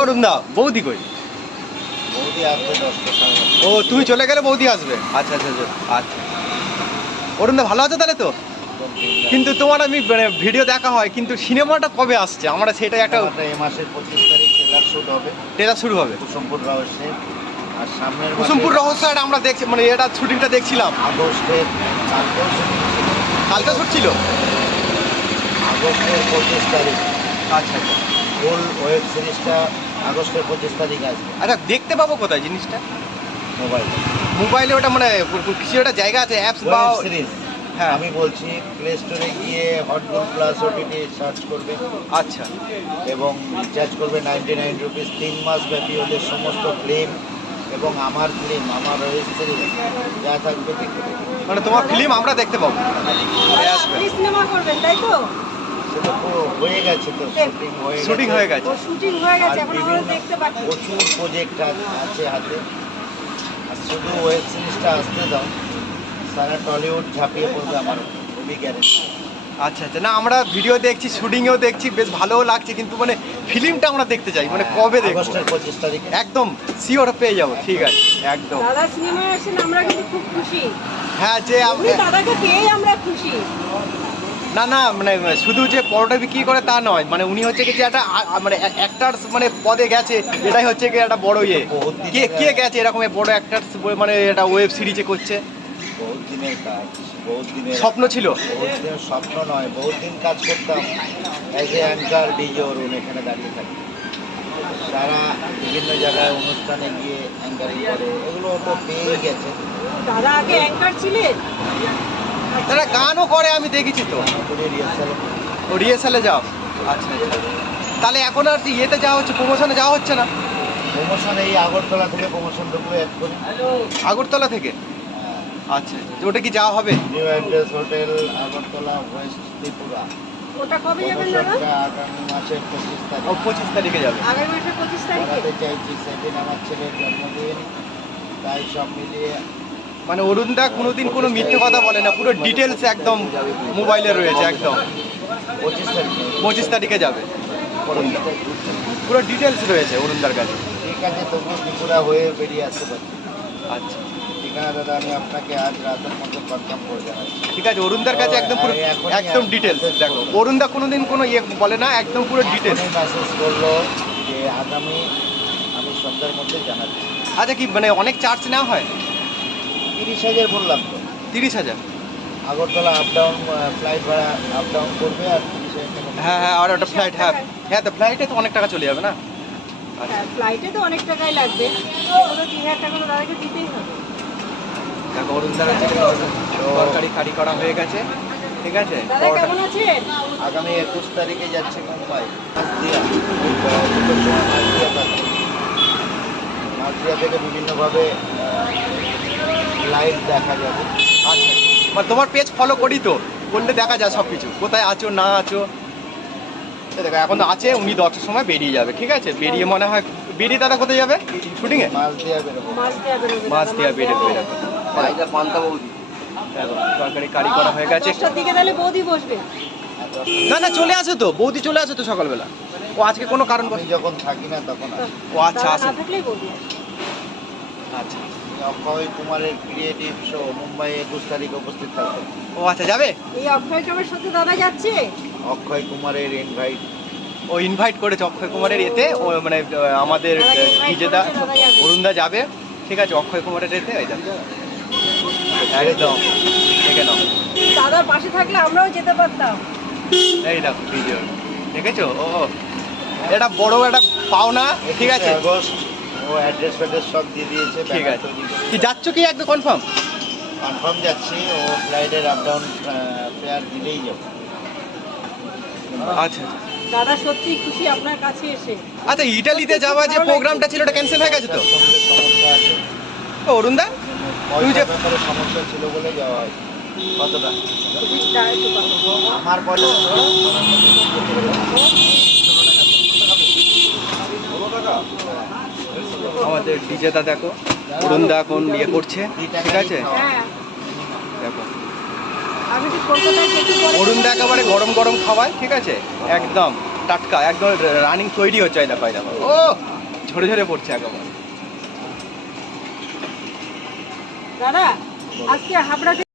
অরুণ দা বৌদি কই। ও তুমি চলে গেলে বৌদি আসবে? আচ্ছা আচ্ছা আচ্ছা আচ্ছা। অরুণ দা ভালো আছো তাহলে তো? কিন্তু তোমার আমি মানে ভিডিও দেখা হয় কিন্তু সিনেমাটা কবে আসছে? আমরা সেটা একটা একটা এ মাসের পঁচিশ তারিখ ট্রেলার শুট হবে। ট্রেলার শুরু হবে। কুসুমপুর রহস্যে। আর সামনের কুসুমপুর রহস্য এটা আমরা দেখছি মানে এটা শুটিংটা দেখছিলাম। আগস্টের কালকে শুট ছিল? আগস্টের পঁচিশ তারিখ। আচ্ছা আচ্ছা। ফুল ওয়েব সিরিজটা আগস্টের পঁচিশ তারিখ আসবে। আচ্ছা দেখতে পাবো কোথায় জিনিসটা? মোবাইলে। মোবাইলে ওটা মানে কিছু একটা জায়গা আছে অ্যাপস বা সিরিজ। হ্যাঁ। আমি বলছি প্লে স্টোরে গিয়ে হটগুল প্লাস ওটিটি সার্চ করবে। আচ্ছা। এবং রিচার্জ করবে নাইনটি নাইন রুপিস তিন মাস ব্যাপী ওদের সমস্ত ফিল্ম এবং আমার ফিল্ম আমার ওয়েব সিরিজ যা থাকবে দেখতে মানে তোমার ফিল্ম আমরা দেখতে পাবো। আপনি সিনেমা করবেন তাই তো? সেটা হয়ে গেছে তো শুটিং হয়ে গেছে। শুটিং হয়ে গেছে। শুটিং হয়ে গেছে এখন আমরা দেখতে পাচ্ছি। প্রচুর প্রজেক্ট আছে হাতে। আর শুধু ওয়েব সিরিজটা আসতে দাও সারা টলিউড ঝাঁপিয়ে পড়বে আমার খুবই গ্যারেন্টি আচ্ছা আচ্ছা। না আমরা ভিডিও দেখছি শুটিংয়েও দেখছি বেশ ভালোও লাগছে কিন্তু মানে ফিল্মটা আমরা দেখতে চাই মানে কবে দেখব? আগস্টের পঁচিশ তারিখে। একদম শিওর পেয়ে যাব ঠিক আছে একদম। দাদা সিনেমায় আসেন আমরা কিন্তু খুব খুশি। হ্যাঁ যে আমরা দাদাকে পেয়ে আমরা খুশি। না না মানে শুধু যে পরোটা বিক্রি করে তা নয় মানে উনি হচ্ছে কি যে একটা মানে অ্যাক্টার মানে পদে গেছে এটাই হচ্ছে কি একটা বড় ইয়ে। কে কে গেছে এরকম বড় অ্যাক্টার মানে এটা ওয়েব সিরিজে করছে? বহুত দিনের কাজ বহুত দিনের স্বপ্ন ছিল? বহুত দিনের স্বপ্ন নয় বহুত দিন কাজ করতাম। As a anchor DJ Arun এখানে দাঁড়িয়ে থাকি। সারা বিভিন্ন জায়গায় অনুষ্ঠানে গিয়ে অ্যাঙ্কারিং করে এগুলো তো পেয়ে গেছে। দাদা আগে অ্যাঙ্কার ছিলেন? তারা গানও করে আমি দেখেছি তো। ও রিহার্সালে যাও। আচ্ছা আচ্ছা। তাহলে এখন আর কি ইয়েতে যাওয়া হচ্ছে প্রমোশনে যাওয়া হচ্ছে না? প্রমোশন এই আগরতলা থেকে প্রমোশন আগরতলা থেকে? আচ্ছা আচ্ছা। ওটা কি যাওয়া হবে? New address hotel Agartala west Tripura. ওটা কবে যাবেন দাদা? আগামী মাসের পঁচিশ ও তারিখ পঁচিশ তারিখে যাবে। আগামী মাসের পঁচিশ তারিখে? চাইছি সেদিন আমার ছেলের জন্মদিন। তাই সব মিলিয়ে মানে অরুণদা কোনোদিন কোনো মিথ্যে কথা বলে না পুরো ডিটেলস একদম মোবাইলে রয়েছে একদম। পঁচিশ তারিখে। যাবে পঁচিশ পুরো ডিটেলস রয়েছে অরুণদার কাছে। ঠিক আছে তবুও ত্রিপুরা হয়ে বেরিয়ে আসতে পারছি আচ্ছা। ঠিকানা দাদা আমি আপনাকে আজ রাতের মধ্যে কনফার্ম করে জানাচ্ছি। ঠিক আছে অরুণদার কাছে একদম পুরো একদম ডিটেলস দেখো অরুণদা কোনোদিন কোনো ইয়ে বলে না একদম পুরো ডিটেলস মেসেজ করল যে আগামী আমি সন্ধ্যার মধ্যে জানাচ্ছি। আচ্ছা কি মানে অনেক চার্জ নেওয়া হয়? তিরিশ হাজার বললাম তো তিরিশ হাজার? আগরতলা আপ ডাউন ফ্লাইট ভাড়া আপ ডাউন করবে আর তিরিশ হাজার টাকা হ্যাঁ হ্যাঁ আর ওটা ফ্লাইট হ্যাঁ। হ্যাঁ তো ফ্লাইটে তো অনেক টাকা চলে যাবে না? আচ্ছা হ্যাঁ ফ্লাইটে তো অনেক টাকাই লাগবে। তিন হাজার টাকা দাদাকে দিতেই হবে। দেখো অরুণদার হচ্ছে তরকারি কারি করা হয়ে গেছে। ঠিক আছে? আগামী একুশ তারিখে যাচ্ছে মুম্বাই। থেকে বিভিন্নভাবে লাইভ দেখা যাবে। আচ্ছা। মানে তোমার পেজ ফলো করি তো? করলে দেখা যায় সব কিছু কোথায় আছো না আছো? দেখো এখন আছে উনি দশটার সময় বেরিয়ে যাবে ঠিক আছে? বেরিয়ে মনে হয় বেরিয়ে দাদা কোথায় যাবে? শুটিংয়ে মাছ দেওয়া বেরোবে। মাছ দেওয়া বেরোবে দেওয়া বেরোবে। পান্তা বৌদি। তরকারি কারি করা হয়ে গেছে। দিকে তাহলে বৌদি বসবে। না না চলে আসে তো। বৌদি চলে আসে তো সকালবেলা। ও আজকে কোনো কারণ যখন থাকি না তখন ও আচ্ছা আসে। আচ্ছা। অক্ষয় কুমারের ক্রিয়েটিভ শো মুম্বাই একুশ তারিখ উপস্থিত থাকবে। ও আচ্ছা যাবে? এই অক্ষয় চমের সাথে দাদা যাচ্ছে? অক্ষয় কুমারের ইনভাইট ও ইনভাইট করেছে অক্ষয় কুমারের এতে? ও মানে আমাদের যাবে। অরুণদা যাবে? ঠিক আছে অক্ষয় কুমারের এতে? একদম। দেখে নাও দাদার পাশে থাকলে আমরাও যেতে পারতাম। এই দেখো ভিডিও দেখেছ? ও এটা বড় একটা পাওনা ঠিক আছে? ও অ্যাড্রেস ফ্যাড্রেস সব দিয়ে দিয়েছে ঠিক আছে। কি যাচ্ছ কি একদম কনফার্ম কনফার্ম যাচ্ছি ও ফ্লাইটের আপ ডাউন ফেয়ার দিলেই যাব। আচ্ছা দাদা সত্যি খুশি আপনার কাছে এসে। আচ্ছা ইটালিতে যাওয়া যে প্রোগ্রামটা ছিল ওটা ক্যান্সেল হয়ে গেছে তো? সমস্যা আছে। ও অরুণদা? তুমি যে- সমস্যা ছিল বলে যাওয়া হয় কতটা? আমার পয়সা আমাদের বিজেতা দেখো অরুণদা এখন ইয়ে করছে ঠিক আছে? হ্যাঁ। দেখো। অরুণদা একেবারে গরম গরম খাওয়ায় ঠিক আছে? একদম টাটকা একদম রানিং তৈরি হচ্ছে দেখো দেখো। ও ঝরে ঝরে পড়ছে একেবারে। দাদা আজকে হাবড়া